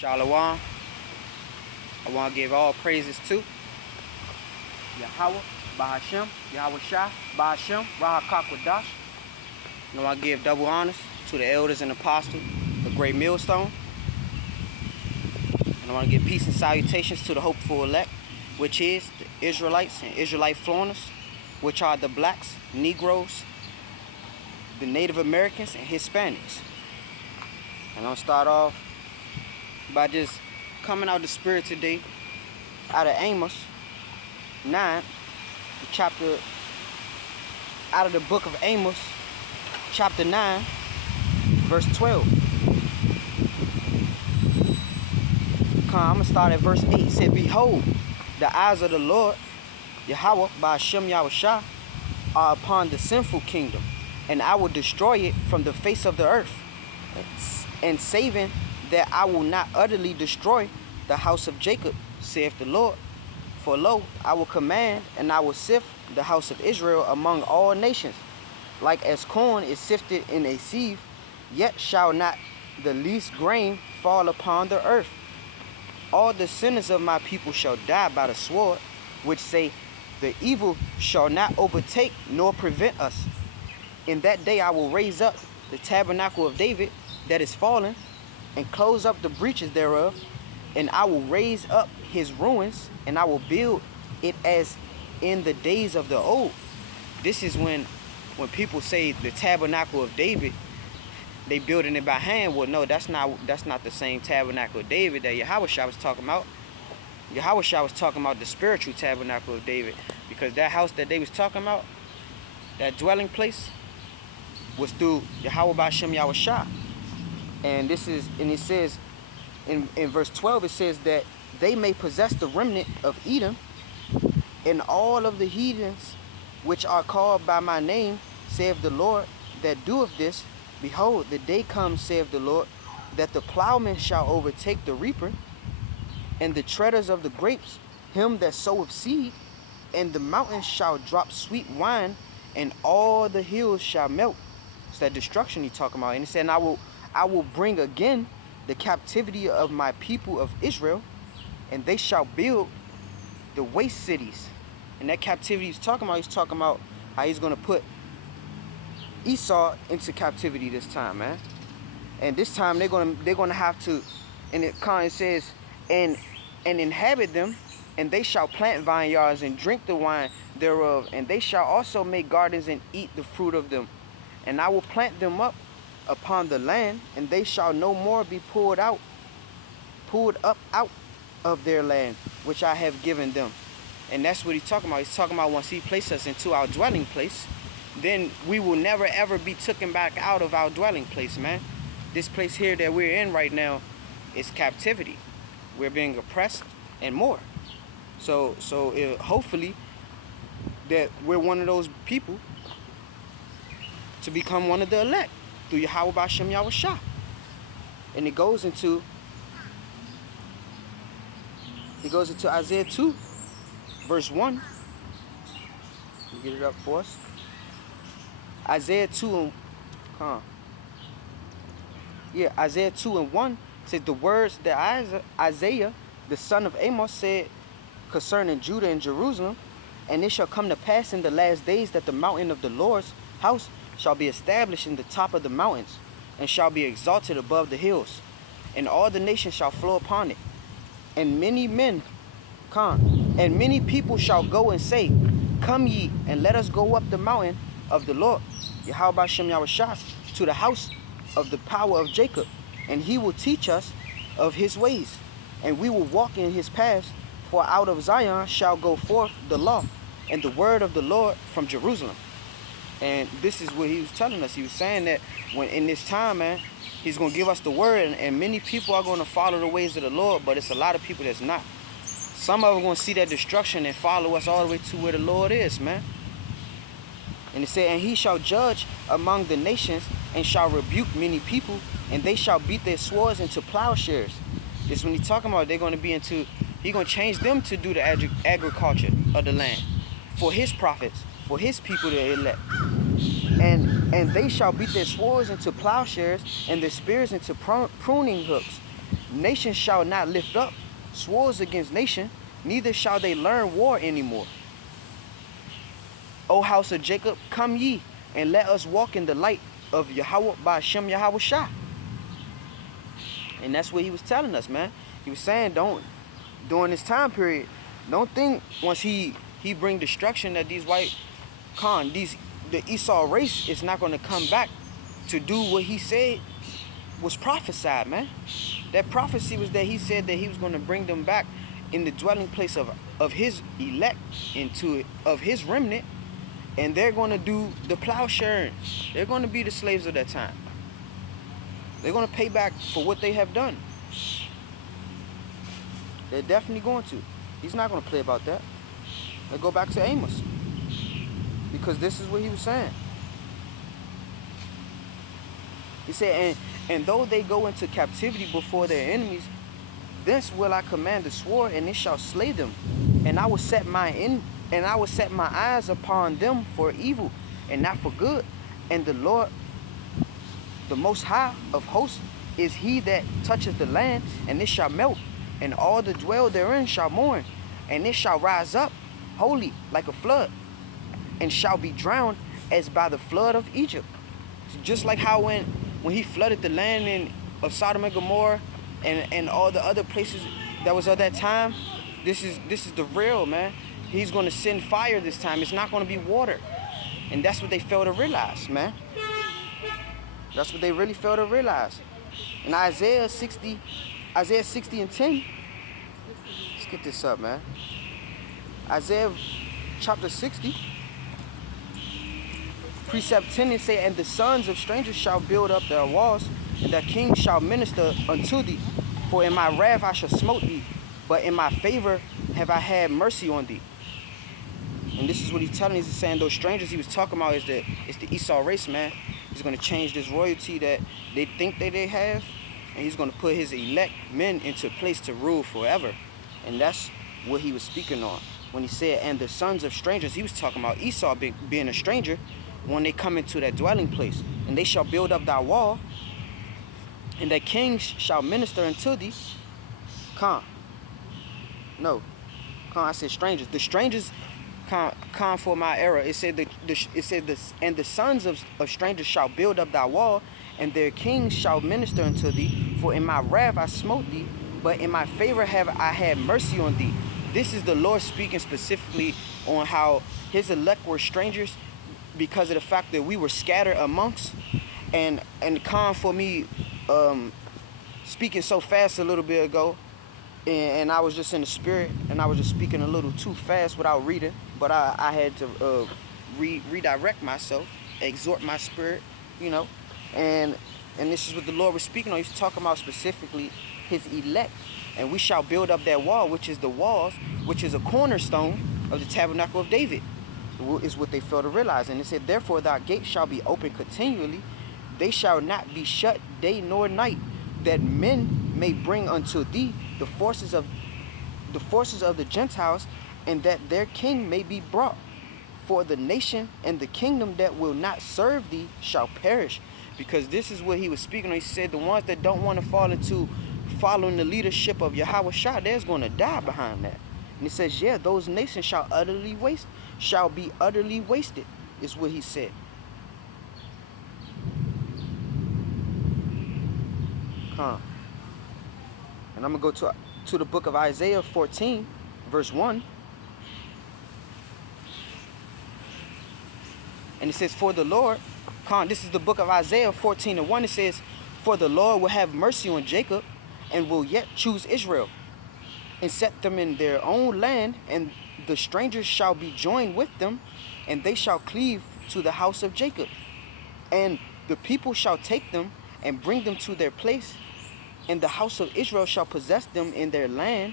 Shalom. I want to give all praises to Yahawah, bahasham, YAHAWASHI, bahasham, Rahakakwadash. And I want to give double honors to the elders and apostles, the great millstone. And I want to give peace and salutations to the hopeful elect, which is the Israelites and Israelite foreigners, which are the blacks, Negroes, the Native Americans, and Hispanics. And I'll start off by just coming out the spirit today out of Amos 9, the chapter, out of the book of Amos, chapter 9, verse 12. I'm going to start at verse 8. It said, "Behold, the eyes of the Lord, Yahawah, bahasham Yahawashi, are upon the sinful kingdom, and I will destroy it from the face of the earth, and saving that I will not utterly destroy the house of Jacob, saith the Lord. For lo, I will command, and I will sift the house of Israel among all nations, like as corn is sifted in a sieve, yet shall not the least grain fall upon the earth. All the sinners of my people shall die by the sword, which say, the evil shall not overtake nor prevent us. In that day I will raise up the tabernacle of David that is fallen, and close up the breaches thereof, and I will raise up his ruins, and I will build it as in the days of the old." This is when people say the tabernacle of David, they building it by hand. Well, no, that's not the same tabernacle of David that Yahawashi was talking about. Yahawashi was talking about the spiritual tabernacle of David, because that house that they was talking about, that dwelling place, was through Yahawah bahasham Yahawashi. And it says in verse 12, it says that they may possess the remnant of Edom, and all of the heathens which are called by my name, saith the Lord that doeth this. Behold, the day comes, saith the Lord, that the plowman shall overtake the reaper, and the treaders of the grapes him that soweth seed, and the mountains shall drop sweet wine, and all the hills shall melt. It's that destruction he's talking about. And it said, and I will bring again the captivity of my people of Israel, and they shall build the waste cities. And that captivity he's talking about how he's going to put Esau into captivity this time, man. And this time they're going to have to, and it says, and inhabit them, and they shall plant vineyards and drink the wine thereof, and they shall also make gardens and eat the fruit of them. And I will plant them up upon the land, and they shall no more be pulled up out of their land, which I have given them." And that's what he's talking about. He's talking about once he places us into our dwelling place, then we will never ever be taken back out of our dwelling place, man. This place here that we're in right now is captivity. We're being oppressed and more. So hopefully that we're one of those people to become one of the elect through Yahawah bahasham Yahawashi. And it goes into Isaiah 2, verse 1. Let me get it up for us. Isaiah 2 Isaiah 2 and 1 says, the words that Isaiah, the son of Amos, said concerning Judah and Jerusalem. And it shall come to pass in the last days that the mountain of the Lord's house shall be established in the top of the mountains, and shall be exalted above the hills, and all the nations shall flow upon it. And many people shall go and say, come ye, and let us go up the mountain of the Lord, Yahawah bahasham Yahawashi, to the house of the power of Jacob, and he will teach us of his ways, and we will walk in his paths. For out of Zion shall go forth the law, and the word of the Lord from Jerusalem. And this is what he was telling us. He was saying that when in this time, man, he's going to give us the word, and many people are going to follow the ways of the Lord, but it's a lot of people that's not. Some of them are going to see that destruction and follow us all the way to where the Lord is, man. And it said, and he shall judge among the nations, and shall rebuke many people, and they shall beat their swords into plowshares. This when he's talking about they're going to be into, he's going to change them to do the agriculture of the land for his prophets, for his people to elect. And they shall beat their swords into plowshares, and their spears into pruning hooks. Nation shall not lift up swords against nation, neither shall they learn war anymore. O house of Jacob, come ye, and let us walk in the light of Yahawah, bahasham YAHAWASHI. And that's what he was telling us, man. He was saying, during this time period, don't think once he bring destruction that these the Esau race is not going to come back to do what he said was prophesied, man. That prophecy was that he said that he was going to bring them back in the dwelling place of his elect, of his remnant, and they're going to do the plowsharing. They're going to be the slaves of that time. They're going to pay back for what they have done. They're definitely going to. He's not going to play about that. Let's go back to Amos, because this is what he was saying. He said, and though they go into captivity before their enemies, thence will I command the sword, and it shall slay them. And I will set my eyes upon them for evil, and not for good. And the Lord, the Most High of hosts, is he that toucheth the land, and it shall melt, and all that dwell therein shall mourn, and it shall rise up wholly like a flood, and shall be drowned as by the flood of Egypt. Just like how when he flooded the land of Sodom and Gomorrah and all the other places that was of that time, this is the real, man. He's going to send fire this time. It's not going to be water. And that's what they fail to realize, man. That's what they really fail to realize. In Isaiah 60 and 10, let's get this up, man. Isaiah chapter 60, precept 10, it say, and the sons of strangers shall build up their walls, and the kings shall minister unto thee. For in my wrath I shall smote thee, but in my favor have I had mercy on thee. And this is what he's telling us. He's saying those strangers he was talking about it's the Esau race, man. He's going to change this royalty that they think that they have, and he's going to put his elect men into place to rule forever. And that's what he was speaking on. When he said, and the sons of strangers, he was talking about Esau being a stranger when they come into that dwelling place. And they shall build up thy wall, and the kings shall minister unto thee. I said strangers. The strangers come for my error. It said and the sons of strangers shall build up thy wall, and their kings shall minister unto thee. For in my wrath I smote thee, but in my favor have I had mercy on thee. This is the Lord speaking specifically on how his elect were strangers because of the fact that we were scattered amongst. And for me speaking so fast a little bit ago, and I was just in the spirit, and I was just speaking a little too fast without reading, but I had to redirect myself, exhort my spirit, and this is what the Lord was speaking on. He's talking about specifically his elect. And we shall build up that wall, which is the walls, which is a cornerstone of the tabernacle of David, is what they fail to realize. And it said, therefore thy gates shall be open continually, they shall not be shut day nor night, that men may bring unto thee the forces of the Gentiles, and that their king may be brought. For the nation and the kingdom that will not serve thee shall perish. Because this is what he was speaking on. He said the ones that don't want to fall into following the leadership of YAHAWASHI, there's going to die behind that. And it says, yeah, those nations shall be utterly wasted, is what he said. And I'm going to go to the book of Isaiah 14, verse 1. And it says, for the Lord, this is the book of Isaiah 14 and 1. It says, for the Lord will have mercy on Jacob, and will yet choose Israel, and set them in their own land, and the strangers shall be joined with them, and they shall cleave to the house of Jacob. And the people shall take them, and bring them to their place, and the house of Israel shall possess them in their land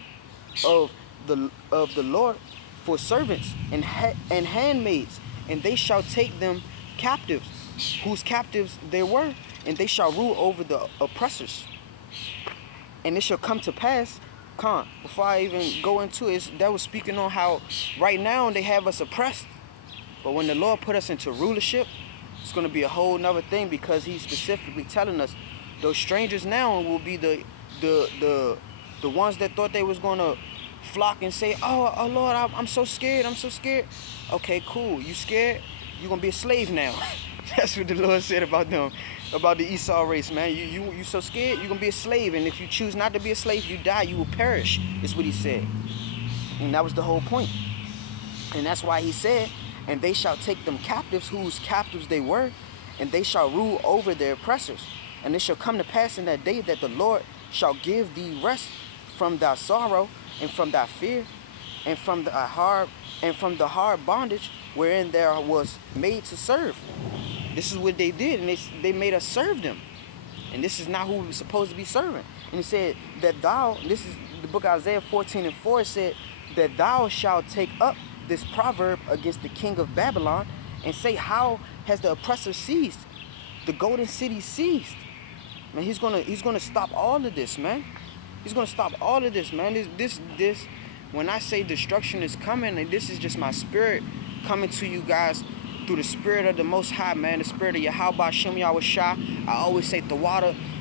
of the Lord for servants and handmaids, and they shall take them captives, whose captives they were, and they shall rule over the oppressors. And it shall come to pass, before I even go into it, that was speaking on how right now they have us oppressed. But when the Lord put us into rulership, it's going to be a whole nother thing, because he's specifically telling us those strangers now will be the the ones that thought they was gonna flock and say, oh Lord, I'm so scared, I'm so scared. Okay, cool. You scared? You're gonna be a slave now. That's what the Lord said about them, about the Esau race, man. You so scared, you're gonna be a slave, and if you choose not to be a slave, you die, you will perish, is what he said. And that was the whole point. And that's why he said, and they shall take them captives, whose captives they were, and they shall rule over their oppressors. And it shall come to pass in that day that the Lord shall give thee rest from thy sorrow, and from thy fear, and from the hard bondage wherein there was made to serve. This is what they did, and they made us serve them. And this is not who we're supposed to be serving. And he said that thou, this is the book of Isaiah 14:4, it said that thou shalt take up this proverb against the king of Babylon and say, how has the oppressor ceased? The golden city ceased. Man, he's gonna stop all of this, man. He's gonna stop all of this, man. This when I say destruction is coming, and this is just my spirit coming to you guys through the spirit of the Most High, man. The spirit of Yahawah, bahasham, YAHAWASHI. I always say the water.